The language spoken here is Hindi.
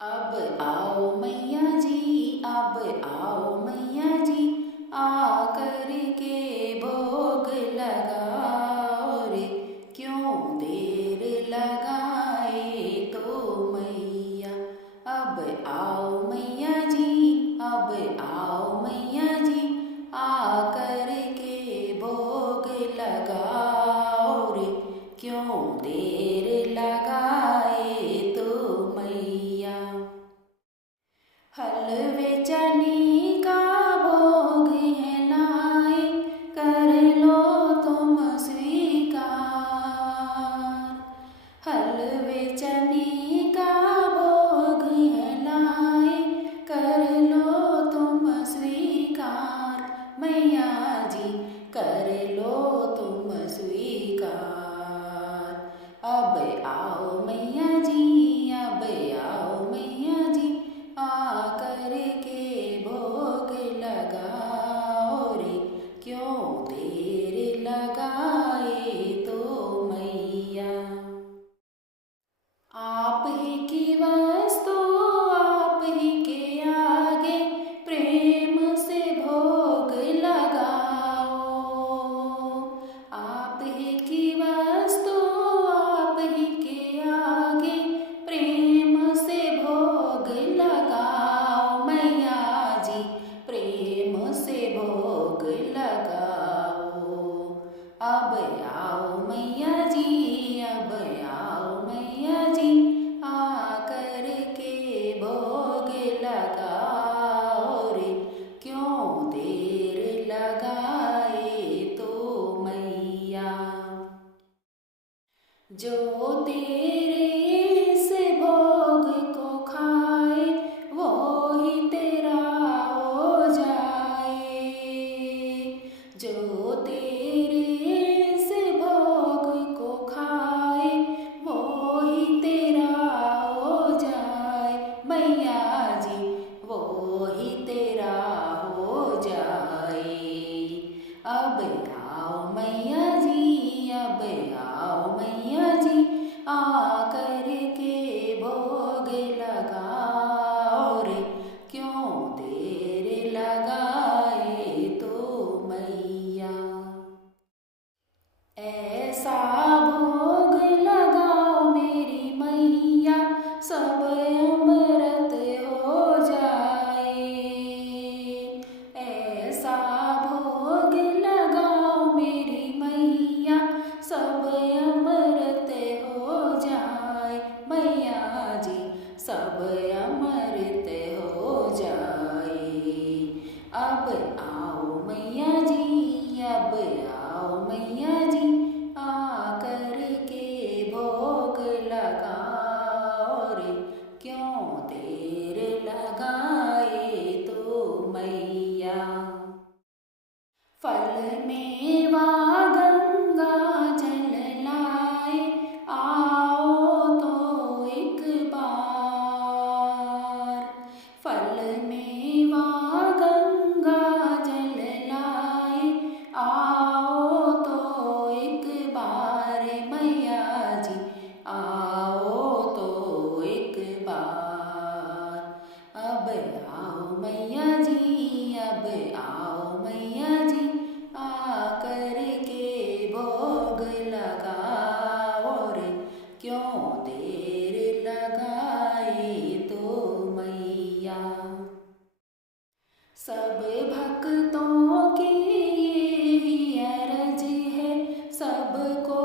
अब आओ मैया जी, अब आओ मैया जी, आकर के भोग लगाओ रे। क्यों देर लगाए तो मैया। अब आओ मैया जी, अब आओ मैया जी, आकर के भोग लगाओ रे। क्यों देर लगाए तो मैया। हलवे चने का भोग है लाए, कर लो तुम स्वीकार। हलवे चने का भोग है लाए, कर लो तुम स्वीकार। मैया जी कर लो तुम स्वीकार। अब आओ मैया जी, अब आओ मैया जी, आकर के भोग लगाओ रे। क्यों देर लगाए तो मैया। आप ही की वस्तु आप ही के आगे, प्रेम से भोग लगाओ। आप ही की वस्तु आप ही के आगे, प्रेम से भोग लगाओ। मैया जी प्रेम से भोग लगाओ। अब आओ मैया जी, अब आओ मैया जी, आकर के भोग लगाओ रे। क्यों देर लगाए तो मैया। जो तेरे इस भोग को खाए, वो ही तेरा हो जाए। जो तेरे इस भोग को खाए, वो ही तेरा हो जाए। मैया जी वो ही तेरा हो जाए। अब आओ मैया जी, अब आओ मैया जी, आकर के भोग लगाओ रे। क्यों देर लगाए तो मैया। ऐसा भोग लगाओ मेरी मैया, सब अमृत हो जाए। ऐसा भोग लगाओ मेरी मैया, सब अमृत हो जाए। मैया जी सब अमृत हो जाए। अब आओ मैया जी, अब आओ मैया जी, आकर के भोग लगाओ रे। क्यों देर लगाए तो मैया। फल मेवा गंगा जल लाए, आओ तो एक बार। फल मेवा गंगा जल लाए, आओ तो एक बार। मैया जी आओ तो एक बार। अब आओ मैया जी, अब आओ मैया जी, आकर के भोग लगाओ रे। क्यों देर लगाए तो मैया। सब भक्तों की यही अर्ज है, सबको